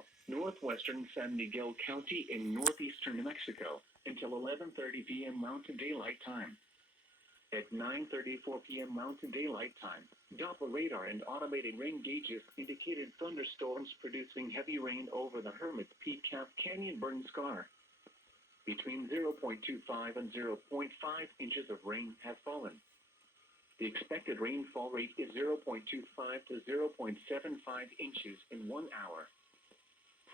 Mexico, northwestern San Miguel County in northeastern New Mexico, until 11:30 p.m. Mountain Daylight Time. At 9:34 p.m. Mountain Daylight Time, Doppler radar and automated rain gauges indicated thunderstorms producing heavy rain over the Hermit's Peak Calf Canyon burn scar. Between 0.25 and 0.5 inches of rain have fallen. The expected rainfall rate is 0.25 to 0.75 inches in 1 hour.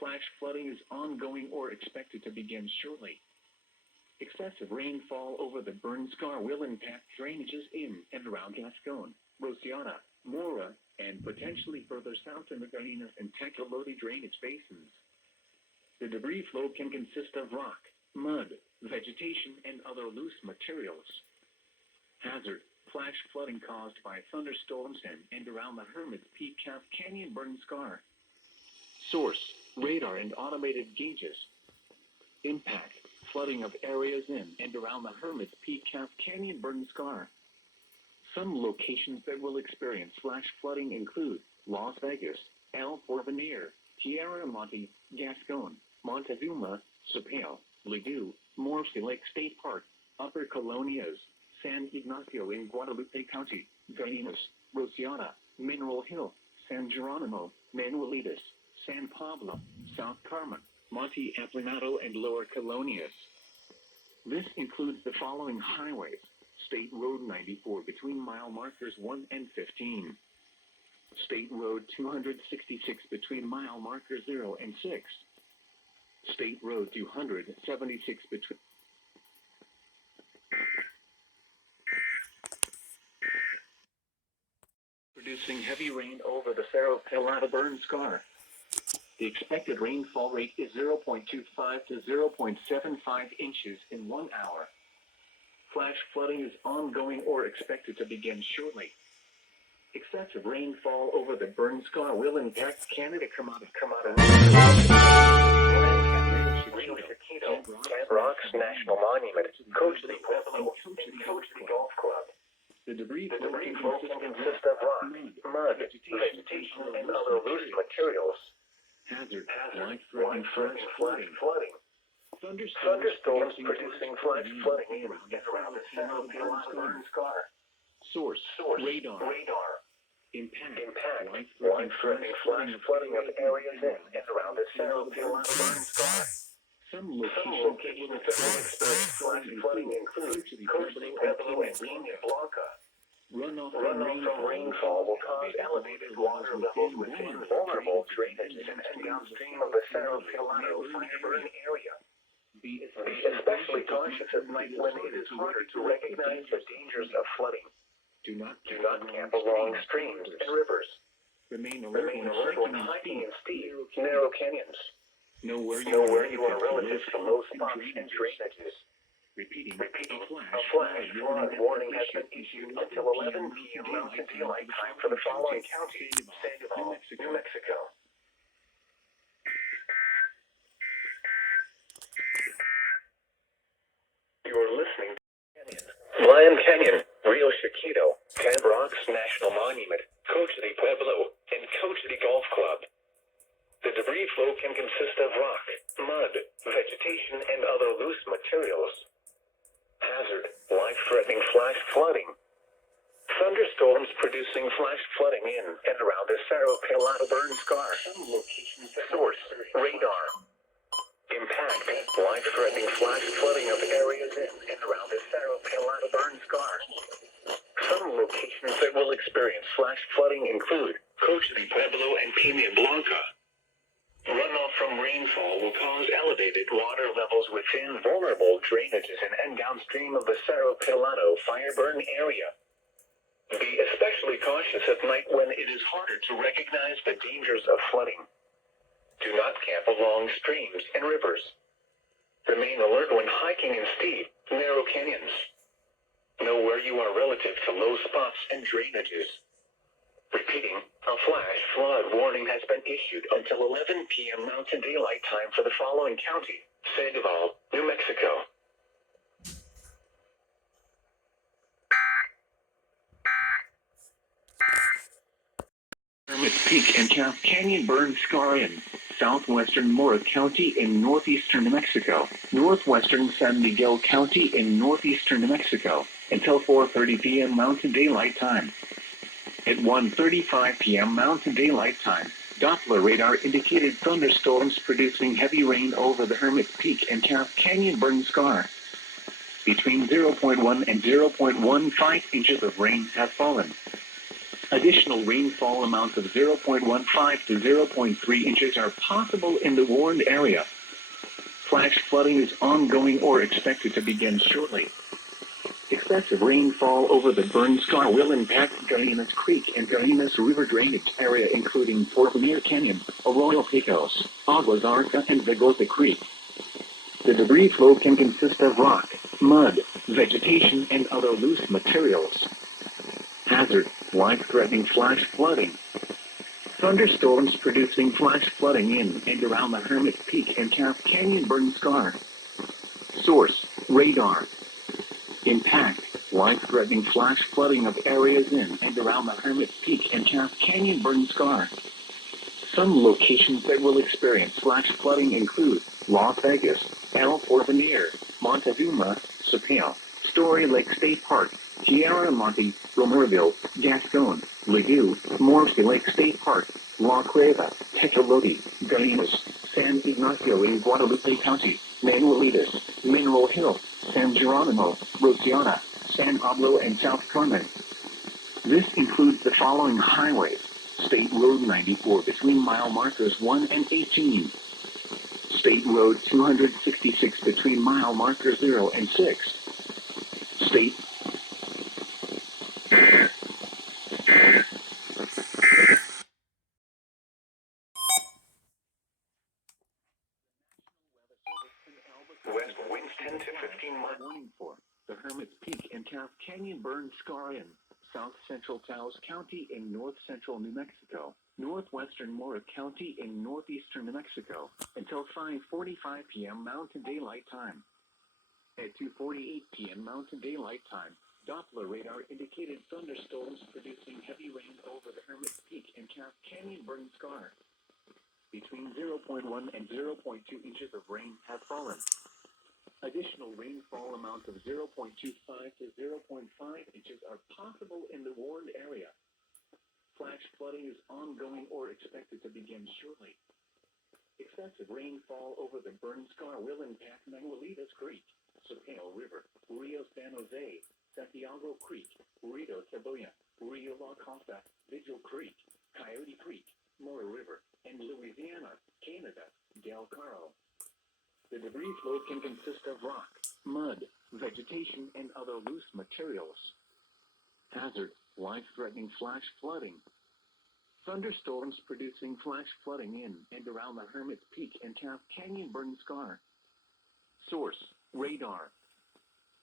Flash flooding is ongoing or expected to begin shortly. Excessive rainfall over the burn scar will impact drainages in and around Gascon, Rosiana, Mora, and potentially further south in the Guarenas and Tecolote drainage basins. The debris flow can consist of rock, mud, vegetation, and other loose materials. Hazard: flash flooding caused by thunderstorms in and around the Hermit's Peak Calf Canyon burn scar. Source: radar and automated gauges. Impact: flooding of areas in and around the Hermit's Peak Calf Canyon burn scar. Some locations that will experience flash flooding include Las Vegas, El Porvenir, Tierra Monte, Gascon, Montezuma, Sapeo, Ladue, Morphy Lake State Park, Upper Colonias, San Ignacio in Guadalupe County, Guarenas, Rosiana, Mineral Hill, San Geronimo, Manuelitas, San Pablo, South Carmen, Monte Aplanado, and Lower Colonias. This includes the following highways: State Road 94 between mile markers 1 and 15. State Road 266 between mile markers 0 and 6. State Road 276 between producing heavy rain over the Cerro Pelado burn scar. The expected rainfall rate is 0.25 to 0.75 inches in 1 hour. Flash flooding is ongoing or expected to begin shortly. Excessive rainfall over the burn scar will impact Canada Rio Chiquito, Camp Rocks National Monument, Coach City Pueblo, and Coach City Golf Club. The debris flow can consist of rock, mud, vegetation, and other loose materials. Hazard: life-threatening flooding. Thunderstorms producing flash flooding in and around the Cerro Pelado burn scar. Source: radar. Impact: life-threatening flash flooding of areas in and around the Cerro Pelado burn scar. Some locations that will experience flash flooding include Coach City Pueblo and Peña Blanca. Runoff from rainfall will cause elevated water levels within vulnerable drainages and downstream of the Cerro Pelado fire burn area. Be especially cautious at night when it is harder to recognize the dangers of flooding. Do not camp along streams and rivers. Remain alert when hiking in steep, narrow canyons. Know where you are relative to low spots and drainages. Repeating, a flash flood warning has been issued until 11 p.m. Mountain Daylight Time for the following county: Sandoval, New Mexico. You're listening to Lion Canyon, Rio Chiquito, Camp Rocks National Monument, Coach City Pueblo, and Coach City Golf Club. The debris flow can consist of rock, mud, vegetation, and other loose materials. Hazard: life-threatening flash flooding. Thunderstorms producing flash flooding in and around the Cerro Pelado burn scar. Source: radar. Impact: life-threatening flash flooding of areas in and around the Cerro Pelado burn scar. Some locations that will experience flash flooding include Coach City Pueblo and Peña Blanca. Runoff from rainfall will cause elevated water levels within vulnerable drainages and downstream of the Cerro Pelado fire burn area. Be especially cautious at night when it is harder to recognize the dangers of flooding. Do not camp along streams and rivers. Remain alert when hiking in steep, narrow canyons. Know where you are relative to low spots and drainages. Repeating, a flash flood warning has been issued until 11 p.m. Mountain Daylight Time for the following county: Sandoval, New Mexico. Hermit's Peak and Calf Canyon burn scar in southwestern Mora County in northeastern New Mexico, northwestern San Miguel County in northeastern New Mexico, until 4:30 p.m. Mountain Daylight Time. At 1:35 p.m. Mountain Daylight Time, Doppler radar indicated thunderstorms producing heavy rain over the Hermit's Peak and Calf Canyon burn scar. Between 0.1 and 0.15 inches of rain have fallen. Additional rainfall amounts of 0.15 to 0.3 inches are possible in the warned area. Flash flooding is ongoing or expected to begin shortly. Excessive rainfall over the burn scar will impact Gallinas Creek and Gallinas River drainage area, including Porvenir Canyon, Arroyo Picos, Aguas Arca, and Vegosa Creek. The debris flow can consist of rock, mud, vegetation, and other loose materials. Hazard: life-threatening flash flooding. Thunderstorms producing flash flooding in and around the Hermit's Peak and Calf Canyon burn scar. Source: radar. Impact: life-threatening flash flooding of areas in and around the Hermit's Peak and Calf Canyon burn scar. Some locations that will experience flash flooding include Las Vegas, El Porvenir, Montezuma, Sapele, Story Lake State Park, Tierra Monte, Romerville, Gascon, Ladue, Morphy Lake State Park, La Cueva, Tecolote, Gallinas, San Ignacio in Guadalupe County, Manuelitas, Mineral Hill, San Geronimo, Rosiana, San Pablo, and South Carmen. This includes the following highways: State Road 94 between mile markers 1 and 18. State Road 266 between mile markers 0 and 6. State West winds 10 to 15 miles. Warning for the Hermit's Peak and Calf Canyon burn scar in south central Taos County in north central New Mexico, northwestern Mora County in northeastern New Mexico, until 5:45 p.m. Mountain Daylight Time. At 2:48 p.m. Mountain Daylight Time, Doppler radar indicated thunderstorms producing heavy rain over the Hermit's Peak and Calf Canyon burn scar. Between 0.1 and 0.2 inches of rain have fallen. Additional rainfall amounts of 0.25 to 0.5 inches are possible in the warned area. Flash flooding is ongoing or expected to begin shortly. Excessive rainfall over the burn scar will impact Manuelitas Creek, Sapele River, Rio San Jose, Santiago Creek, Rio Cebolla, Rio La Costa, Vigil Creek, Coyote Creek, Mora River, and Louisiana, Canada, Del Caro. The debris flow can consist of rock, mud, vegetation, and other loose materials. Hazard: life-threatening flash flooding. Thunderstorms producing flash flooding in and around the Hermit's Peak and Calf Canyon burn scar. Source: radar.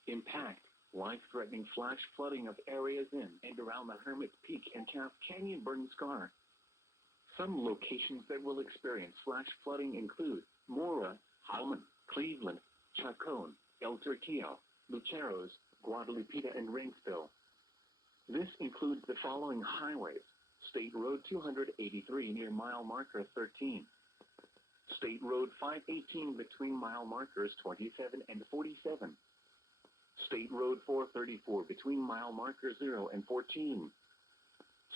Impact: life-threatening flash flooding of areas in and around the Hermit's Peak and Calf Canyon burn scar. Some locations that will experience flash flooding include Mora, Holman, Cleveland, Chacon, El Torquillo, Luceros, Guadalupe, and Rainsville. This includes the following highways: State Road 283 near mile marker 13. State Road 518 between mile markers 27 and 47. State Road 434 between mile markers 0 and 14.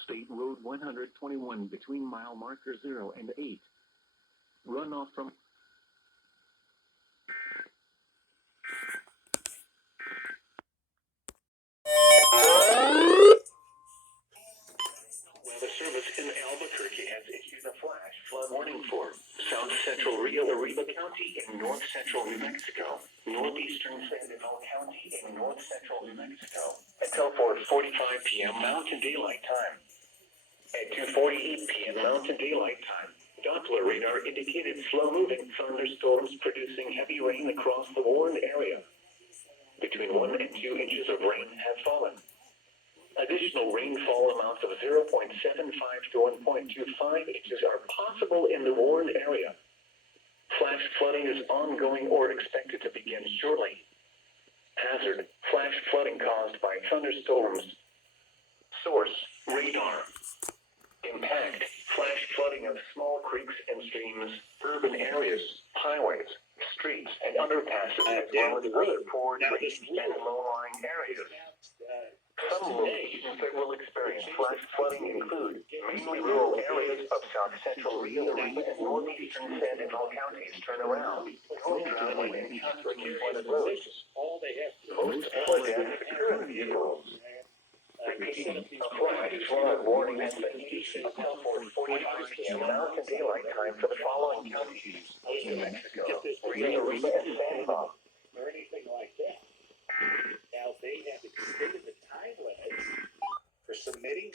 State Road 121 between mile markers 0 and 8. Runoff from Weather Service in Albuquerque has issued a flash flood warning for south central Rio Arriba County in north central New Mexico, northeastern Sandoval County in north central New Mexico, until 4:45 p.m. Mountain Daylight Time. At 2:48 p.m. Mountain Daylight Time, Doppler radar indicated slow-moving thunderstorms producing heavy rain across the warned area. Between 1 and 2 inches of rain have fallen. Additional rainfall amounts of 0.75 to 1.25 inches are possible in the warned area. Flash flooding is ongoing or expected to begin shortly. Hazard: flash flooding caused by thunderstorms. Source: radar. Impact, flash flooding of small creeks and streams, urban areas, highways, streets, and underpasses, as well as other poor drainage and low-lying areas. Some locations that will experience flash flooding include mainly rural areas of south-central Rio Grande and northeastern San Diego counties. Turn around. Don't drown when encountering flooded roads. Most flood deaths occur in vehicles. Repeating, a flash flood warning has been issued until 4:45 p.m. Mountain Daylight Time for the following counties: New Mexico, Rio Grande, and San Diego. Or anything like that. Now they have extended the time limits for submitting.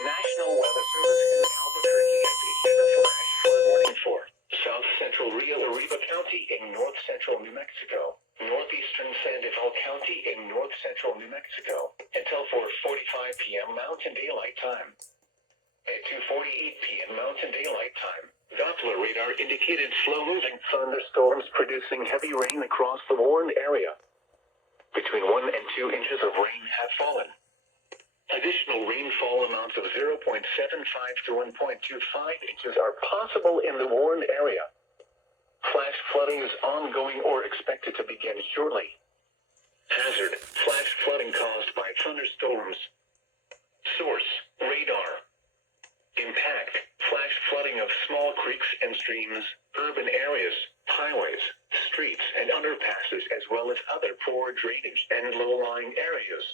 National Weather Service in Albuquerque has issued a flash flood warning for South Central Rio Arriba County in north central New Mexico, northeastern San Diego County in north central New Mexico, until 4:45 p.m. Mountain Daylight Time. At 2:48 p.m. Mountain Daylight Time, Doppler radar indicated slow-moving thunderstorms producing heavy rain across the warned area. Between 1 and 2 inches of rain have fallen. Additional rainfall amounts of 0.75 to 1.25 inches are possible in the warned area. Flash flooding is ongoing or expected to begin shortly. Hazard: flash flooding caused by thunderstorms. Source: radar. Impact: flash flooding of small creeks and streams, urban areas, highways, streets, and underpasses, as well as other poor drainage and low-lying areas.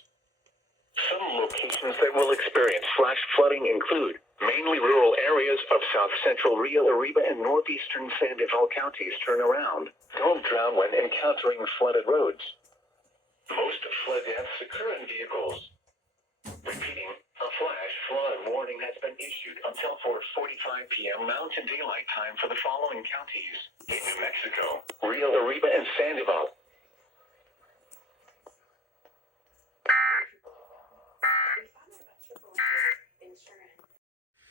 Some locations that will experience flash flooding include mainly rural areas of south-central Rio Arriba and northeastern San Diego counties. Turn around. Don't drown when encountering flooded roads. Most flood deaths occur in vehicles. Repeating, a flash flood warning has been issued until 4:45 p.m. Mountain Daylight Time for the following counties: in New Mexico, Rio Arriba, and San Diego.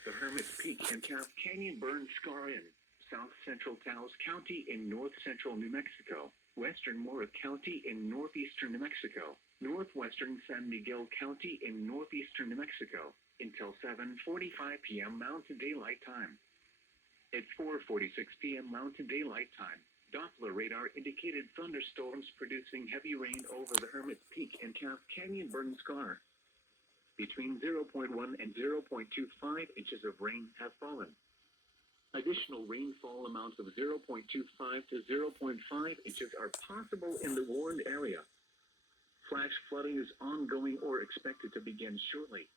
The Hermit's Peak and Calf Canyon burn scar in south central Taos County in north central New Mexico, western Mora County in northeastern New Mexico, northwestern San Miguel County in northeastern New Mexico, until 7:45 p.m. Mountain Daylight Time. At 4:46 p.m. Mountain Daylight Time, Doppler radar indicated thunderstorms producing heavy rain over the Hermit's Peak and Calf Canyon burn scar. Between 0.1 and 0.25 inches of rain have fallen. Additional rainfall amounts of 0.25 to 0.5 inches are possible in the warned area. Flash flooding is ongoing or expected to begin shortly.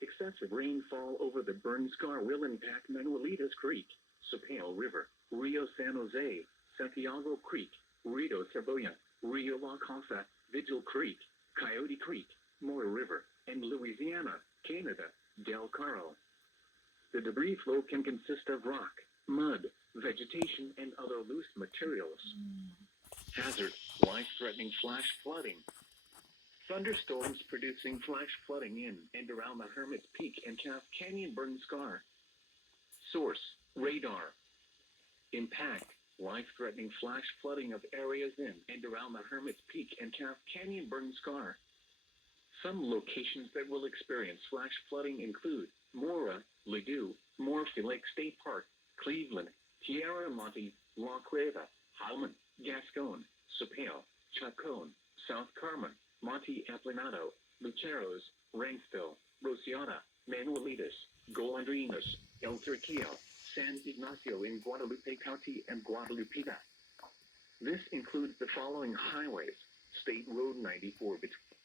Excessive rainfall over the burn scar will impact Manuelitas Creek, Sapeo River, Rio San Jose, Santiago Creek, Rio Cebolla, Rio La Casa, Vigil Creek, Coyote Creek, Mora River, and Louisiana, Canada, Del Caro. The debris flow can consist of rock, mud, vegetation, and other loose materials. Hazard: life-threatening flash flooding. Thunderstorms producing flash flooding in and around the Hermit's Peak and Calf Canyon burn scar. Source: radar. Impact: life-threatening flash flooding of areas in and around the Hermit's Peak and Calf Canyon burn scar. Some locations that will experience flash flooding include Mora, Ladue, Morphy Lake State Park, Cleveland, Tierra Monte, La Cueva, Halman, Gascon, Sapeo, Chacon, South Carmen, Monte Aplanado, Luceros, Rangsville, Rosiana, Manuelitas, Golondrinas, El Turquillo, San Ignacio in Guadalupe County, and Guadalupita. This includes the following highways: State Road 94 between